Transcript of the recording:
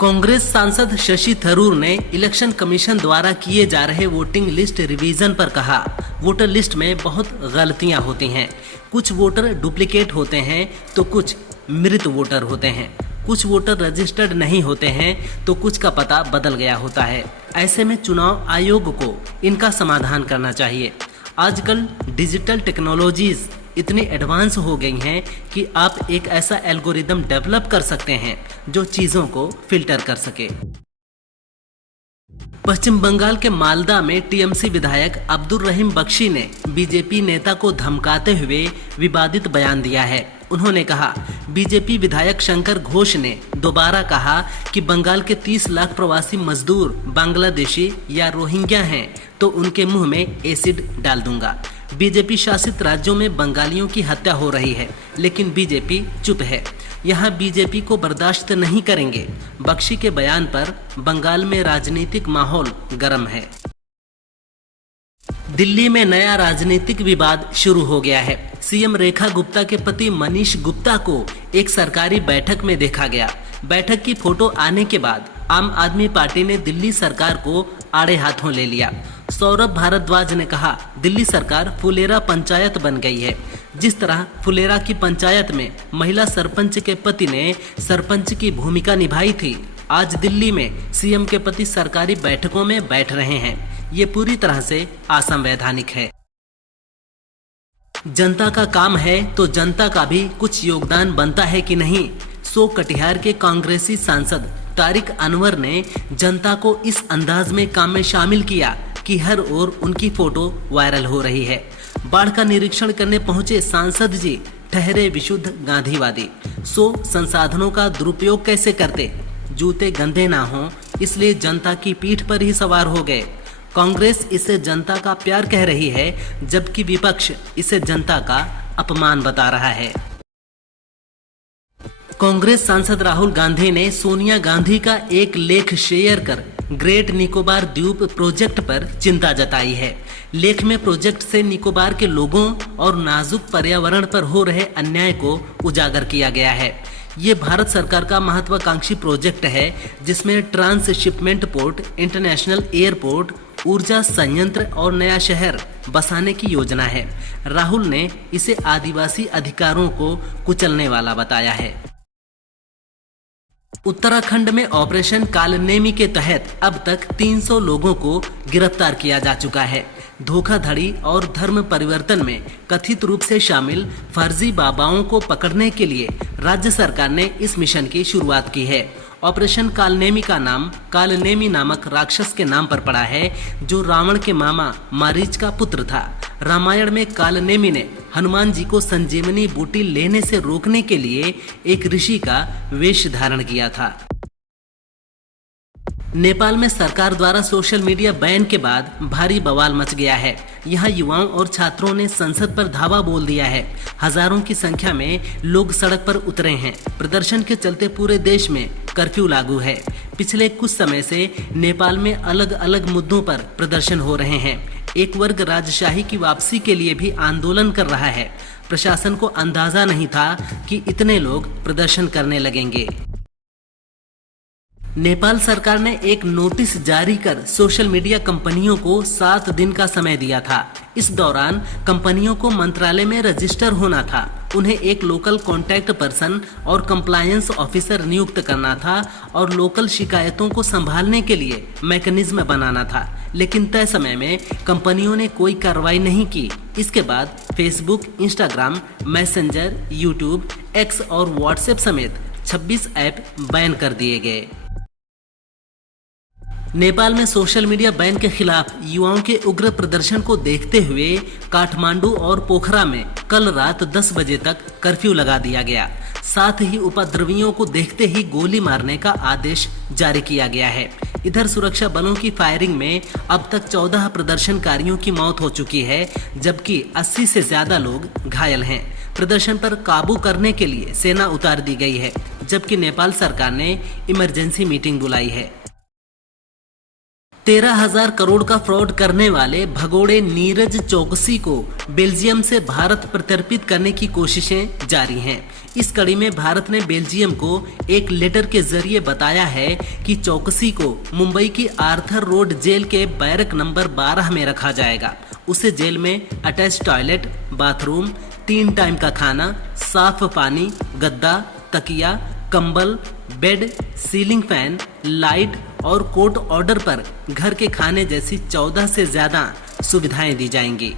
कांग्रेस सांसद शशि थरूर ने election commission द्वारा किए जा रहे वोटिंग लिस्ट रिवीजन पर कहा, वोटर लिस्ट में बहुत गलतियां होती हैं। कुछ वोटर डुप्लीकेट होते हैं तो कुछ मृत वोटर होते हैं। कुछ वोटर रजिस्टर्ड नहीं होते हैं तो कुछ का पता बदल गया होता है। ऐसे में चुनाव आयोग को इनका समाधान करना चाहिए। आजकल डिजिटल टेक्नोलॉजीज इतनी एडवांस हो गई हैं कि आप एक ऐसा एल्गोरिदम डेवलप कर सकते हैं जो चीजों को फिल्टर कर सके। पश्चिम बंगाल के मालदा में टीएमसी विधायक अब्दुल रहीम बख्शी ने बीजेपी नेता को धमकाते हुए विवादित बयान दिया है। उन्होंने कहा, बीजेपी विधायक शंकर घोष ने दोबारा कहा कि बंगाल के 30 लाख प्रवासी मजदूर बांग्लादेशी या रोहिंग्या हैं तो उनके मुंह में एसिड डाल दूंगा। बीजेपी शासित राज्यों में बंगालियों की हत्या हो रही है, लेकिन बीजेपी चुप है। यहाँ बीजेपी को बर्दाश्त नहीं करेंगे। बख्शी के बयान पर बंगाल में राजनीतिक माहौल गर्म है। दिल्ली में नया राजनीतिक विवाद शुरू हो गया है। सीएम रेखा गुप्ता के पति मनीष गुप्ता को एक सरकारी बैठक में देखा गया। बैठक की फोटो आने के बाद आम आदमी पार्टी ने दिल्ली सरकार को आड़े हाथों ले लिया। सौरभ भारद्वाज ने कहा, दिल्ली सरकार फुलेरा पंचायत बन गई है। जिस तरह फुलेरा की पंचायत में महिला सरपंच के पति ने सरपंच की भूमिका निभाई थी, आज दिल्ली में सीएम के पति सरकारी बैठकों में बैठ रहे हैं। ये पूरी तरह से असंवैधानिक है। जनता का काम है तो जनता का भी कुछ योगदान बनता है कि नहीं। सो कटिहार के कांग्रेसी सांसद तारिक अनवर ने जनता को इस अंदाज में काम में शामिल किया कि हर ओर उनकी फोटो वायरल हो रही है। बाढ़ का निरीक्षण करने पहुंचे सांसद जी ठहरे विशुद्ध गांधीवादी। सो संसाधनों का दुरुपयोग कैसे करते, जूते गंदे ना हो इसलिए जनता की पीठ पर ही सवार हो गए। कांग्रेस इसे जनता का प्यार कह रही है, जबकि विपक्ष इसे जनता का अपमान बता रहा है। कांग्रेस सांसद राहुल गांधी ने सोनिया गांधी का एक लेख शेयर कर ग्रेट निकोबार द्वीप प्रोजेक्ट पर चिंता जताई है। लेख में प्रोजेक्ट से निकोबार के लोगों और नाजुक पर्यावरण पर हो रहे अन्याय को उजागर किया गया है। ये भारत सरकार का महत्वाकांक्षी प्रोजेक्ट है, जिसमें ट्रांसशिपमेंट पोर्ट, इंटरनेशनल एयरपोर्ट, ऊर्जा संयंत्र और नया शहर बसाने की योजना है। राहुल ने इसे आदिवासी अधिकारों को कुचलने वाला बताया है। उत्तराखंड में ऑपरेशन कालनेमी के तहत अब तक 300 लोगों को गिरफ्तार किया जा चुका है। धोखाधड़ी और धर्म परिवर्तन में कथित रूप से शामिल फर्जी बाबाओं को पकड़ने के लिए राज्य सरकार ने इस मिशन की शुरुआत की है। ऑपरेशन कालनेमी का नाम कालनेमी नामक राक्षस के नाम पर पड़ा है, जो रावण के मामा मारीच का पुत्र था। रामायण में कालनेमी ने हनुमान जी को संजीवनी बूटी लेने से रोकने के लिए एक ऋषि का वेश धारण किया था। नेपाल में सरकार द्वारा सोशल मीडिया बैन के बाद भारी बवाल मच गया है। यहाँ युवाओं और छात्रों ने संसद पर धावा बोल दिया है। हजारों की संख्या में लोग सड़क पर उतरे हैं। प्रदर्शन के चलते पूरे देश में कर्फ्यू लागू है। पिछले कुछ समय से नेपाल में अलग अलग मुद्दों पर प्रदर्शन हो रहे हैं। एक वर्ग राजशाही की वापसी के लिए भी आंदोलन कर रहा है। प्रशासन को अंदाजा नहीं था कि इतने लोग प्रदर्शन करने लगेंगे। नेपाल सरकार ने एक नोटिस जारी कर सोशल मीडिया कंपनियों को 7 दिन का समय दिया था। इस दौरान कंपनियों को मंत्रालय में रजिस्टर होना था, उन्हें एक लोकल कॉन्टैक्ट पर्सन और कंप्लायंस ऑफिसर नियुक्त करना था और लोकल शिकायतों को संभालने के लिए मैकेनिज्म बनाना था। लेकिन तय समय में कंपनियों ने कोई कार्रवाई नहीं की। इसके बाद Facebook, Instagram, messenger, YouTube, x और व्हाट्सएप समेत 26 ऐप बैन कर दिए गए। नेपाल में सोशल मीडिया बैन के खिलाफ युवाओं के उग्र प्रदर्शन को देखते हुए काठमांडू और पोखरा में कल रात 10 बजे तक कर्फ्यू लगा दिया गया। साथ ही उपद्रवियों को देखते ही गोली मारने का आदेश जारी किया गया है। इधर सुरक्षा बलों की फायरिंग में अब तक 14 प्रदर्शनकारियों की मौत हो चुकी है, जबकि 80 से ज्यादा लोग घायल हैं। प्रदर्शन पर काबू करने के लिए सेना उतार दी गई है, जबकि नेपाल सरकार ने इमरजेंसी मीटिंग बुलाई है। 13,000 करोड़ का फ्रॉड करने वाले भगोड़े नीरज चौकसी को बेल्जियम से भारत प्रत्यर्पित करने की कोशिशें जारी हैं। इस कड़ी में भारत ने बेल्जियम को एक लेटर के जरिए बताया है कि चौकसी को मुंबई की आर्थर रोड जेल के बैरक नंबर 12 में रखा जाएगा। उसे जेल में अटैच टॉयलेट, बाथरूम, 3 टाइम का खाना, साफ पानी, गद्दा, तकिया, कंबल, बेड, सीलिंग फैन, लाइट और कोर्ट ऑर्डर पर घर के खाने जैसी 14 से ज्यादा सुविधाएं दी जाएंगी।